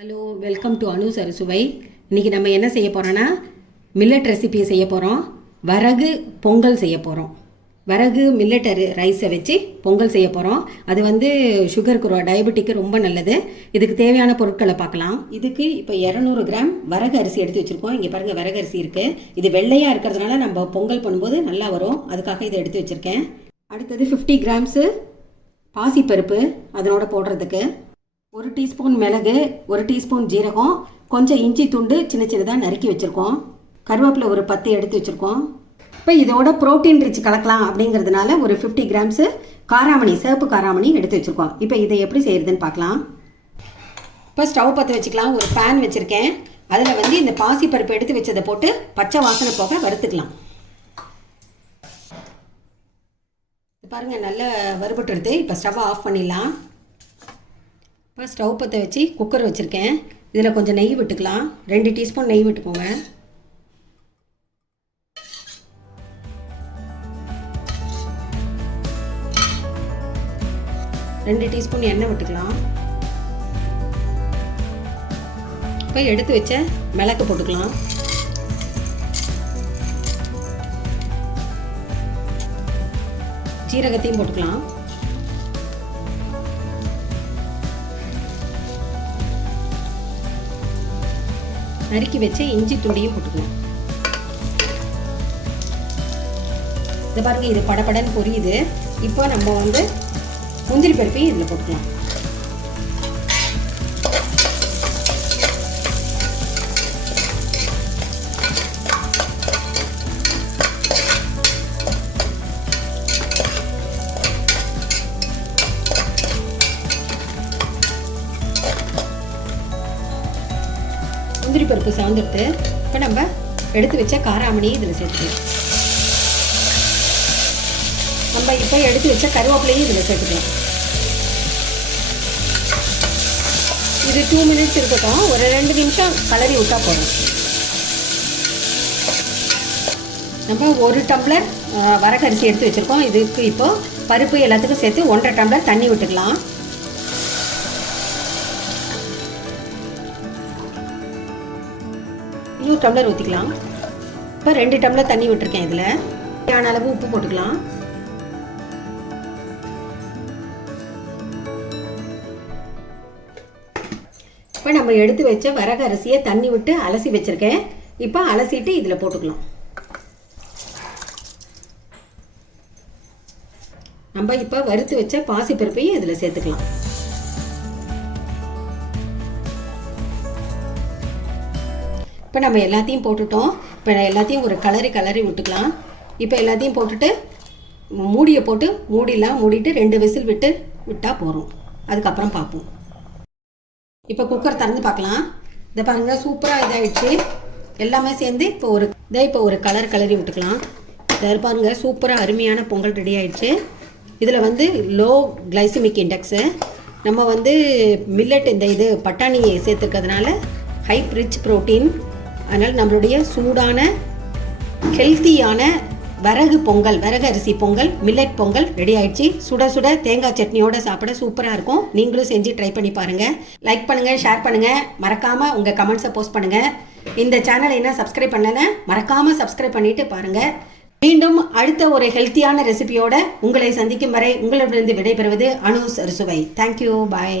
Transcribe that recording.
Hello, welcome to Anu's அறுசுவை. இன்றைக்கி நம்ம என்ன செய்ய போகிறோன்னா மில்லட் ரெசிபி செய்ய போகிறோம். வரகு பொங்கல் செய்ய போகிறோம். வரகு மில்லட் ரைஸை வச்சு பொங்கல் செய்ய போகிறோம். அது சுகருக்கு டயபெட்டிக்கு ரொம்ப நல்லது. இதுக்கு தேவையான பொருட்களை பார்க்கலாம். இதுக்கு இப்போ 200 கிராம் வரகு அரிசி எடுத்து வச்சுருக்கோம். இங்கே பாருங்கள், வரகு அரிசி இருக்குது. இது வெள்ளையாக இருக்கிறதுனால நம்ம பொங்கல் பண்ணும்போது நல்லா வரும். அதுக்காக இதை எடுத்து வச்சுருக்கேன். அடுத்தது 50 கிராம்ஸு பாசி பருப்பு அதனோட போடுறதுக்கு, 1 டீஸ்பூன் மிளகு, 1 டீஸ்பூன் ஜீரகம், கொஞ்சம் இஞ்சி துண்டு சின்ன சின்னதாக நறுக்கி வச்சுருக்கோம். கருவேப்பிலை ஒரு 10 எடுத்து வச்சுருக்கோம். இப்போ இதோட ப்ரோட்டீன் ரிச் கலக்கலாம் அப்படிங்கிறதுனால ஒரு 50 கிராம்ஸு காராமணி, சிவப்பு காராமணி எடுத்து வச்சுருக்கோம். இப்போ இதை எப்படி செய்கிறதுன்னு பார்க்கலாம். இப்போ ஸ்டவ் பற்ற வச்சுக்கலாம். ஒரு பேன் வச்சுருக்கேன். அதில் இந்த பாசி பருப்பு எடுத்து வச்சதை போட்டு பச்சை வாசனை போக வறுத்துக்கலாம். பாருங்கள், நல்லா வறுபட்டுடுது. இப்போ ஸ்டவ்வை ஆஃப் பண்ணிடலாம். இப்போ ஸ்டவ் பற்ற வச்சு குக்கர் வச்சுருக்கேன். இதில் கொஞ்சம் நெய் விட்டுக்கலாம். 2 டீஸ்பூன் நெய் விட்டுக்கோங்க. ரெண்டு டீஸ்பூன் எண்ணெய் விட்டுக்கலாம். இப்போ எடுத்து வச்ச மிளகு போட்டுக்கலாம். ஜீரகத்தையும் போட்டுக்கலாம். நறுக்கி வச்சு இஞ்சி துண்டையும் போட்டுக்கலாம். இதை பாருங்க, இது படப்படன்னு பொரியுது. இப்போ நம்ம முந்திரி பருப்பையும் இதில் போட்டுக்கலாம். முந்திரி பருப்பு சார்ந்துட்டு இப்போ நம்ம எடுத்து வச்ச காராமணி இதில் சேர்த்துக்கலாம். நம்ம இப்போ எடுத்து வச்ச கருவேப்பிலையும் இதில் சேர்த்துக்கலாம். இது 2 மினிட்ஸ் இருக்கட்டும். ஒரு 2 நிமிஷம் கலரி விட்டால் போதும். நம்ம 1 டம்ளர் வரகரிசி எடுத்து வச்சுருக்கோம். இதுக்கு இப்போது பருப்பு எல்லாத்துக்கும் சேர்த்து 1.5 டம்ளர் தண்ணி விட்டுக்கலாம். இன்னொரு டம்ளர் ஊற்றிக்கலாம். இப்போ 2 டம்ளர் தண்ணி விட்டுருக்கேன். இதில் தேவையான அளவு உப்பு போட்டுக்கலாம். இப்போ நம்ம எடுத்து வச்ச வரகு அரிசியை தண்ணி விட்டு அலசி வச்சுருக்கேன். இப்போ அலசிட்டு இதில் போட்டுக்கலாம். நம்ம இப்போ வறுத்து வச்ச பாசி பருப்பையும் இதில் சேர்த்துக்கலாம். இப்போ நம்ம எல்லாத்தையும் போட்டுட்டோம். இப்போ எல்லாத்தையும் ஒரு கலரி விட்டுக்கலாம். இப்போ எல்லாத்தையும் போட்டுட்டு மூடியை போட்டு மூடிட்டு 2 விசில் விட்டால் போகிறோம். அதுக்கப்புறம் பார்ப்போம். இப்போ குக்கர் திறந்து பார்க்கலாம். இதை பாருங்கள், சூப்பராக இதாகிடுச்சு. எல்லாமே சேர்ந்து இப்போ ஒரு கலரி விட்டுக்கலாம். இதை பாருங்கள், சூப்பராக அருமையான பொங்கல் ரெடி ஆகிடுச்சு. இதில் லோ கிளைசிமிக் இண்டெக்ஸு, நம்ம மில்லட் இது பட்டாணி சேர்த்துக்கிறதுனால ஹை ரிச் ப்ரோட்டீன். அதனால் நம்மளுடைய சூடான ஹெல்த்தியான வரகு அரிசி பொங்கல், மில்லட் பொங்கல் ரெடி ஆயிடுச்சு. சுட சுட தேங்காய் சட்னியோட சாப்பிட சூப்பராக இருக்கும். நீங்களும் செஞ்சு ட்ரை பண்ணி பாருங்கள். லைக் பண்ணுங்கள், ஷேர் பண்ணுங்கள், மறக்காமல் உங்கள் கமெண்ட்ஸை போஸ்ட் பண்ணுங்கள். இந்த சேனலை என்ன சப்ஸ்கிரைப் பண்ணலைன்னா மறக்காமல் சப்ஸ்கிரைப் பண்ணிவிட்டு பாருங்கள். மீண்டும் அடுத்த ஒரு ஹெல்த்தியான ரெசிபியோட உங்களை சந்திக்கும் வரை உங்களிடமிருந்து விடைபெறுவது அனுஸ் அறுசுவை. தேங்க்யூ, பாய்.